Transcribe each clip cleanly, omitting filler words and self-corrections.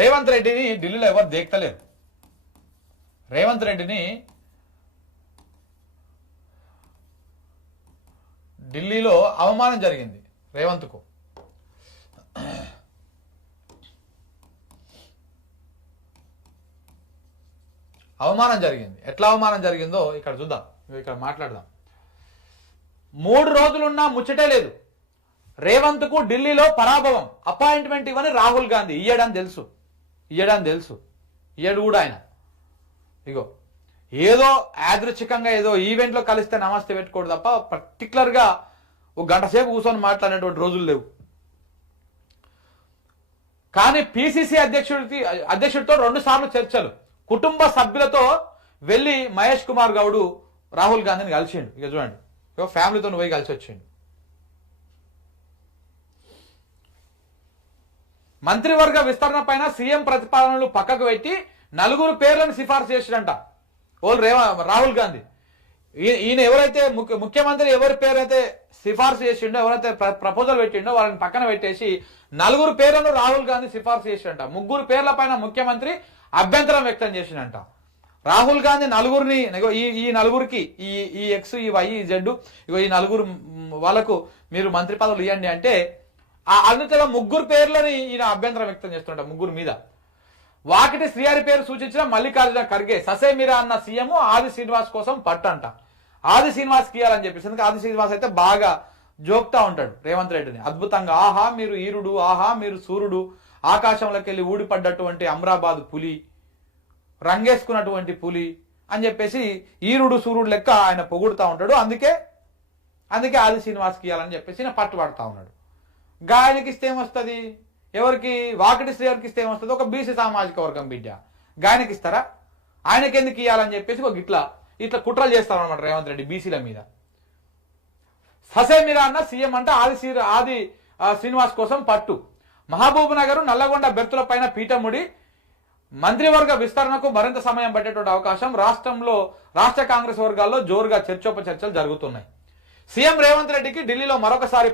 రేవంత్ రెడ్డిని ఢిల్లీలో ఎవరు దేక్తలేరు. రేవంత్ రెడ్డిని ఢిల్లీలో అవమానం జరిగింది. రేవంత్కు అవమానం జరిగింది. ఎట్లా అవమానం జరిగిందో ఇక్కడ చూద్దాం, ఇక్కడ మాట్లాడదాం. 3 రోజులున్నా ముచ్చటే లేదు. రేవంత్కు ఢిల్లీలో పరాభవం. అపాయింట్మెంట్ ఇవ్వని రాహుల్ గాంధీ ఇయ్యడని తెలుసు, ఇయ్యడు కూడా ఆయన. ఇగో ఏదో యాదృచ్ఛికంగా ఏదో ఈవెంట్లో కలిస్తే నమస్తే పెట్టుకోడు తప్ప పర్టికులర్గా ఒక గంట సేపు కూర్చొని మాట్లాడినటువంటి రోజులు లేవు. కానీ పిసిసి అధ్యక్షుడితో 2 సార్లు చర్చలు. కుటుంబ సభ్యులతో వెళ్ళి మహేష్ కుమార్ గౌడ్ రాహుల్ గాంధీని కలిసిండు. ఇక చూడండి, ఫ్యామిలీతో పోయి కలిసి వచ్చిండు. మంత్రివర్గ విస్తరణ పైన సీఎం ప్రతిపాదనలు పక్కకు పెట్టి 4 పేర్లను సిఫార్సు చేసిరంట రాహుల్ గాంధీ. ఈయన ఎవరైతే ముఖ్యమంత్రి ఎవరి పేరైతే సిఫార్సు చేసిండో, ఎవరైతే ప్రపోజల్ పెట్టిండో వాళ్ళని పక్కన పెట్టేసి 4 పేర్లను రాహుల్ గాంధీ సిఫార్సు చేసిండంట. 3 పేర్ల పైన ముఖ్యమంత్రి అభ్యంతరం వ్యక్తం చేసిండంట. రాహుల్ గాంధీ 4ని ఈ 4కి ఈ ఎక్స్, ఈ వై, ఈ జెడ్, ఇగో ఈ 4 వాళ్ళకు మీరు మంత్రి పదవులు ఇవ్వండి అంటే అన్నిటిలో 3 పేర్లని ఈయన అభ్యంతరం వ్యక్తం చేస్తుంట. 3 మీద వాకిటి శ్రీహరి పేరు సూచించిన మల్లికార్జున ఖర్గే ససేమిరా అన్న సీఎం ఆది శ్రీనివాస్ కోసం పట్టంట. ఆది శ్రీనివాస్ ఇయ్యాలని చెప్పేసి, ఎందుకంటే ఆది శ్రీనివాస్ అయితే బాగా జోక్తా ఉంటాడు రేవంత్ రెడ్డిని అద్భుతంగా. ఆహా మీరు ఈరుడు, ఆహా మీరు సూర్యుడు, ఆకాశంలోకి వెళ్ళి ఊడిపడ్డటువంటి అమ్రాబాద్ పులి, రంగేసుకున్నటువంటి పులి అని చెప్పేసి ఈరుడు సూర్యుడు లెక్క ఆయన పొగుడుతూ ఉంటాడు. అందుకే ఆది శ్రీనివాస్కి ఇవ్వాలని చెప్పేసి ఆయన పట్టుబడతా ఉన్నాడు. గాయనికి ఇస్తే ఏమొస్తుంది? ఎవరికి? వాకిటి శ్రీహరికి ఇస్తే ఏమొస్తుంది? ఒక బీసీ సామాజిక వర్గం బిడ్డ, గాయనికి ఇస్తారా? ఆయనకి ఎందుకు ఇవ్వాలని చెప్పేసి ఒక ఇట్లా కుట్రలు చేస్తారనమాట రేవంత్ రెడ్డి బీసీల మీద. ససేమిరా అన్న సీఎం అంటే ఆది శ్రీనివాస్ కోసం పట్టు. మహబూబ్ నగర్, నల్లగొండ బెర్తుల పైన పీఠముడి మంత్రివర్గ విస్తరణకు మరింత సమయం పట్టేటువంటి అవకాశం. రాష్ట్ర కాంగ్రెస్ వర్గాల్లో జోరుగా చర్చోపచర్చలు జరుగుతున్నాయి. సీఎం రేవంత్ రెడ్డికి ఢిల్లీలో మరొకసారి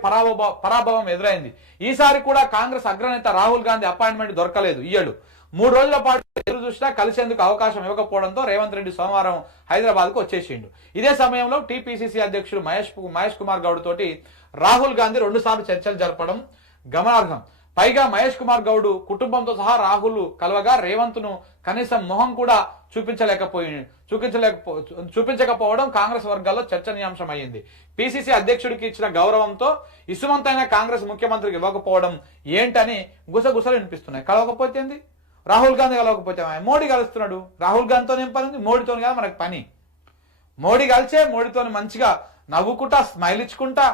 పరాభవం ఎదురైంది. ఈసారి కూడా కాంగ్రెస్ అగ్రనేత రాహుల్ గాంధీ అపాయింట్మెంట్ దొరకలేదు. ఇయ్యడు 3 రోజుల పాటు ఎదురు చూసినా కలిసేందుకు అవకాశం ఇవ్వకపోవడంతో రేవంత్ రెడ్డి సోమవారం హైదరాబాద్ కు వచ్చేసిండు. ఇదే సమయంలో టీపీసీసీ అధ్యక్షుడు మహేష్ కుమార్ గౌడ్ తోటి రాహుల్ గాంధీ 2 సార్లు చర్చలు జరపడం గమనార్హం. పైగా మహేష్ కుమార్ గౌడ్ కుటుంబంతో సహా రాహుల్ కలవగా రేవంత్ ను కనీసం మొహం కూడా చూపించకపోవడం కాంగ్రెస్ వర్గాల్లో చర్చనీయాంశం అయ్యింది. పిసిసి అధ్యక్షుడికి ఇచ్చిన గౌరవంతో ఇసుమంతైన కాంగ్రెస్ ముఖ్యమంత్రికి ఇవ్వకపోవడం ఏంటని గుసగుసలు వినిపిస్తున్నాయి. కలవకపోతే ఏంది? రాహుల్ గాంధీ కలవకపోతే మోడీ కలుస్తున్నాడు. రాహుల్ గాంధీతో ఏం పని ఉంది? మోడీతో కదా మనకు పని. మోడీ కలిసే మోడీతో మంచిగా నవ్వుకుంటా, స్మైల్ ఇచ్చుకుంటా,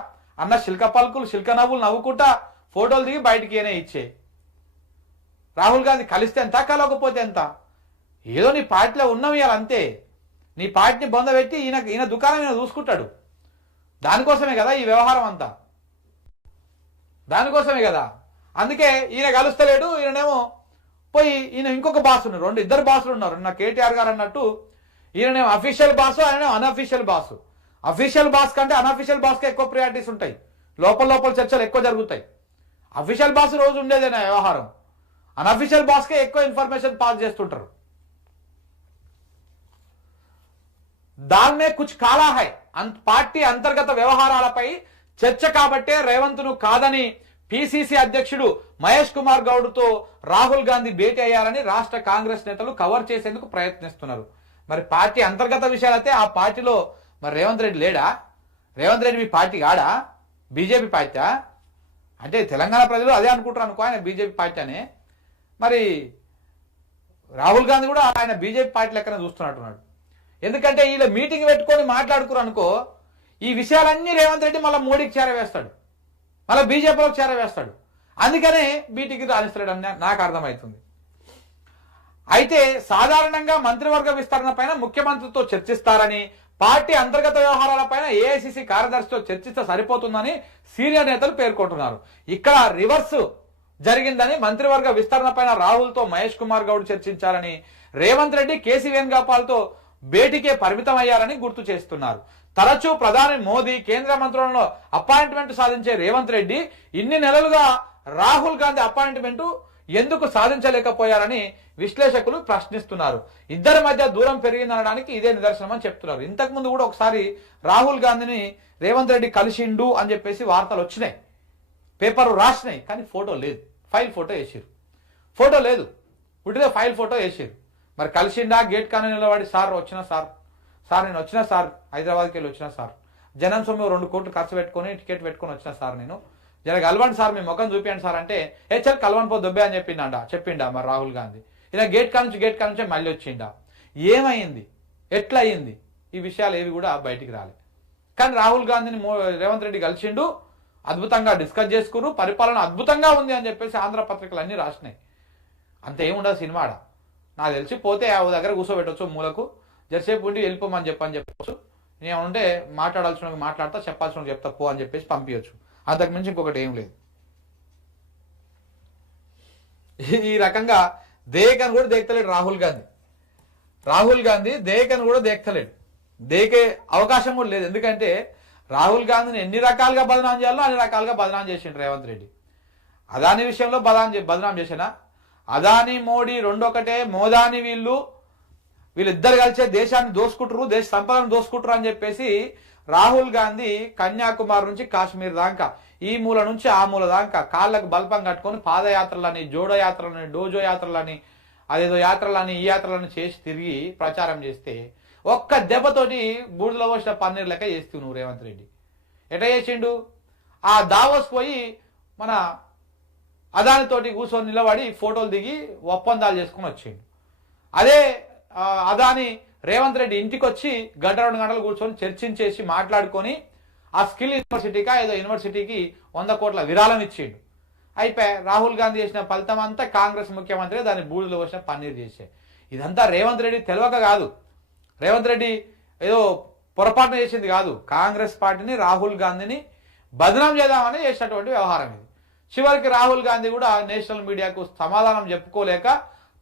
అన్న శిల్క పలుకులు, శిల్క నవ్వులు నవ్వుకుంటా ఫోటోలు దిగి బయటికి ఇచ్చే. రాహుల్ గాంధీ కలిస్తే ఎంత, కలవకపోతే ఎంత? ఏదో నీ పార్టీలో ఉన్నవి అంతే. నీ పార్టీని బొందబెట్టి ఈయన దుకాణం ఈయన చూసుకుంటాడు. దానికోసమే కదా ఈ వ్యవహారం అంతా, దానికోసమే కదా. అందుకే ఈయన కలుస్తలేడు. ఈయనేమో పోయి ఈయన ఇంకొక బాస్ ఉన్నారు, 2 బాసులు ఉన్నారు. నా కేటీఆర్ గారు అన్నట్టు ఈయనేమో అఫీషియల్ బాసు, ఆయననేమో అన్అఫీషియల్ బాసు. అఫీషియల్ బాస్ కంటే అన్అఫీషియల్ బాస్కి ఎక్కువ ప్రియారిటీస్ ఉంటాయి. లోపల చర్చలు ఎక్కువ జరుగుతాయి. అఫీషియల్ బాస్ రోజు ఉండేదేనా వ్యవహారం, అన్అఫీషియల్ బాస్కే ఎక్కువ ఇన్ఫర్మేషన్ పాస్ చేస్తుంటారు. దాన్నే కుచ్ కాలా హై. పార్టీ అంతర్గత వ్యవహారాలపై చర్చ కాబట్టే రేవంత్ ను కాదని పిసిసి అధ్యక్షుడు మహేష్ కుమార్ గౌడ్ తో రాహుల్ గాంధీ భేటీ అయ్యారని రాష్ట్ర కాంగ్రెస్ నేతలు కవర్ చేసేందుకు ప్రయత్నిస్తున్నారు. మరి పార్టీ అంతర్గత విషయాలైతే ఆ పార్టీలో మరి రేవంత్ రెడ్డి లేడా? రేవంత్ రెడ్డి మీ పార్టీ కాడా? బీజేపీ పార్టీ అంటే తెలంగాణ ప్రజలు అదే అనుకుంటారు అనుకో, ఆయన బీజేపీ పార్టీ అనే. మరి రాహుల్ గాంధీ కూడా ఆయన బీజేపీ పార్టీ లెక్కనే చూస్తున్నట్టున్నాడు. ఎందుకంటే వీళ్ళ మీటింగ్ పెట్టుకొని మాట్లాడుకురు అనుకో, ఈ విషయాలన్నీ రేవంత్ రెడ్డి మళ్ళీ మోడీకి చేరవేస్తాడు, మళ్ళీ బీజేపీలోకి చేరవేస్తాడు. అందుకనే బీటీకి రాణిస్తాడని నాకు అర్థమవుతుంది. అయితే సాధారణంగా మంత్రివర్గ విస్తరణ పైన ముఖ్యమంత్రితో చర్చిస్తారని, పార్టీ అంతర్గత వ్యవహారాలపైన ఏఐసిసి కార్యదర్శితో చర్చిస్తే సరిపోతుందని సీనియర్ నేతలు పేర్కొంటున్నారు. ఇక్కడ రివర్స్ జరిగిందని, మంత్రివర్గ విస్తరణ పైన రాహుల్తో మహేష్ కుమార్ గౌడ్ చర్చించారని, రేవంత్ రెడ్డి కేసీ వేణుగోపాల్తో భేటీకే పరిమితమయ్యారని గుర్తు చేస్తున్నారు. తరచూ ప్రధాని మోదీ, కేంద్ర మంత్రులలో అపాయింట్మెంట్ సాధించే రేవంత్ రెడ్డి ఇన్ని నెలలుగా రాహుల్ గాంధీ అపాయింట్మెంట్ ఎందుకు సాధించలేకపోయారని విశ్లేషకులు ప్రశ్నిస్తున్నారు. ఇద్దరి మధ్య దూరం పెరిగిందనడానికి ఇదే నిదర్శనం అని చెప్తున్నారు. ఇంతకుముందు కూడా ఒకసారి రాహుల్ గాంధీని రేవంత్ రెడ్డి కలిసిండు అని చెప్పేసి వార్తలు వచ్చినాయి, పేపర్ రాసినాయి, కానీ ఫోటో లేదు. ఫైల్ ఫోటో వేసారు, ఫోటో లేదు, ఉట్టిదే ఫైల్ ఫోటో వేసారు. మరి కలిసిండా? గేట్ కానీ నిలబడి సార్ వచ్చిన సార్ నేను వచ్చిన సార్, హైదరాబాద్కి వెళ్ళి వచ్చిన సార్, జనం సొమ్ము 2 కోట్లు ఖర్చు పెట్టుకొని టికెట్ పెట్టుకొని వచ్చిన సార్, నేను జర కలవండి సార్, మీ ముఖం చూపించండి సార్ అంటే చల్ కలవని పో దొబ్బే అని చెప్పిండా మరి రాహుల్ గాంధీ. ఇలా గేట్ కానుంచి మళ్ళీ వచ్చిండా? ఏమైంది, ఎట్లా అయింది? ఈ విషయాలు ఏవి కూడా బయటికి రాలే. కానీ రాహుల్ గాంధీని రేవంత్ రెడ్డి కలిసిండు, అద్భుతంగా డిస్కస్ చేసుకున్నారు, పరిపాలన అద్భుతంగా ఉంది అని చెప్పేసి ఆంధ్ర పత్రికలు అన్ని రాసినాయి. అంత ఏముండదు సినిమాడ. నాకు తెలిసి పోతే ఆ దగ్గర కూర్చోబెట్టవచ్చు, మూలకు జరసేపు ఉండి వెళ్ళిపోమని చెప్పచ్చు. నేను ఉంటే మాట్లాడాల్సిన మాట్లాడతా, చెప్పాల్సిన చెప్తా పో అని చెప్పేసి పంపించచ్చు. అంతకు మించి ఇంకొకటి ఏం లేదు. ఈ రకంగా దేకని కూడా దేక్తలేడు రాహుల్ గాంధీ దేకని కూడా దేక్తలేడు, దేకే అవకాశం కూడా లేదు. ఎందుకంటే రాహుల్ గాంధీని ఎన్ని రకాలుగా బదనాం చేయాలో అన్ని రకాలుగా బదనాం చేసిండు రేవంత్ రెడ్డి. అదాని విషయంలో బదనాం చేసినా, అదాని మోడీ రెండొకటే, మోదాని వీళ్ళిద్దరు కలిసే దేశాన్ని దోసుకుంటారు, దేశ సంపదను దోసుకుంటారు అని చెప్పేసి రాహుల్ గాంధీ కన్యాకుమారి నుంచి కాశ్మీర్ దాకా, ఈ మూల నుంచి ఆ మూల దాకా కాళ్ళకు బల్పం కట్టుకొని పాదయాత్రలని, జోడో యాత్రలని, డోజో యాత్రలని, అదేదో యాత్రలని, ఈ యాత్రలని చేసి తిరిగి ప్రచారం చేస్తే ఒక్క దెబ్బతోటి బూడిదలో పోసిన పన్నీర్ లెక్క చేస్తూ నువ్వు రేవంత్ రెడ్డి. ఎట్లా చేసిండు? ఆ దావోస్ పోయి మన అదానితోటి కూర్చొని నిలబడి ఫోటోలు దిగి ఒప్పందాలు చేసుకుని వచ్చిండు. అదే అదాని రేవంత్ రెడ్డి ఇంటికి వచ్చి 2 గంటలు కూర్చొని చర్చించేసి మాట్లాడుకొని ఆ స్కిల్ యూనివర్సిటీకా ఏదో యూనివర్సిటీకి 100 కోట్ల విరాళం ఇచ్చిండు. అయిపోయి రాహుల్ గాంధీ చేసిన ఫలితం అంతా కాంగ్రెస్ ముఖ్యమంత్రి దాన్ని బూడిలో వచ్చిన పన్నీర్ చేసే. ఇదంతా రేవంత్ రెడ్డి తెలియక కాదు, రేవంత్ రెడ్డి ఏదో పొరపాటున చేసింది కాదు. కాంగ్రెస్ పార్టీని, రాహుల్ గాంధీని బదనాం చేద్దామని చేసినటువంటి వ్యవహారం ఇది. చివరికి రాహుల్ గాంధీ కూడా నేషనల్ మీడియాకు సమాధానం చెప్పుకోలేక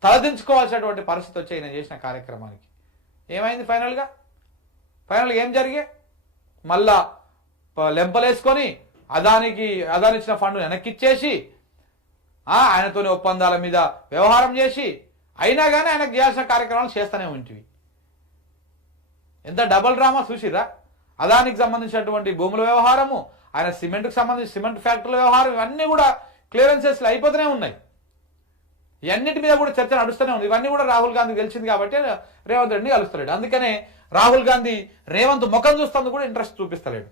తలదించుకోవాల్సినటువంటి పరిస్థితి వచ్చి ఆయన చేసిన కార్యక్రమానికి. ఏమైంది ఫైనల్గా ఏం జరిగే? మళ్ళా లెంపలేసుకొని అదాని ఇచ్చిన ఫండ్ వెనక్కిచ్చేసి ఆయనతోని ఒప్పందాల మీద వ్యవహారం చేసి అయినా కానీ ఆయనకు చేయాల్సిన కార్యక్రమాలు చేస్తూనే ఉంటుంది. ఎంత డబల్ డ్రామా చూసిరా? అదానికి సంబంధించినటువంటి భూముల వ్యవహారము, ఆయన సిమెంట్కి సంబంధించి సిమెంట్ ఫ్యాక్టరీల వ్యవహారం, ఇవన్నీ కూడా క్లియరెన్సెస్లు అయిపోతూనే ఉన్నాయి. ఇవన్నిటి మీద కూడా చర్చ నడుస్తూనే ఉంది. ఇవన్నీ కూడా రాహుల్ గాంధీ గెలిచింది కాబట్టి రేవంత్ రెడ్డిని కలుస్తలేడు. అందుకనే రాహుల్ గాంధీ రేవంత్ ముఖం చూస్తేందుకు కూడా ఇంట్రెస్ట్ చూపిస్తలేడు.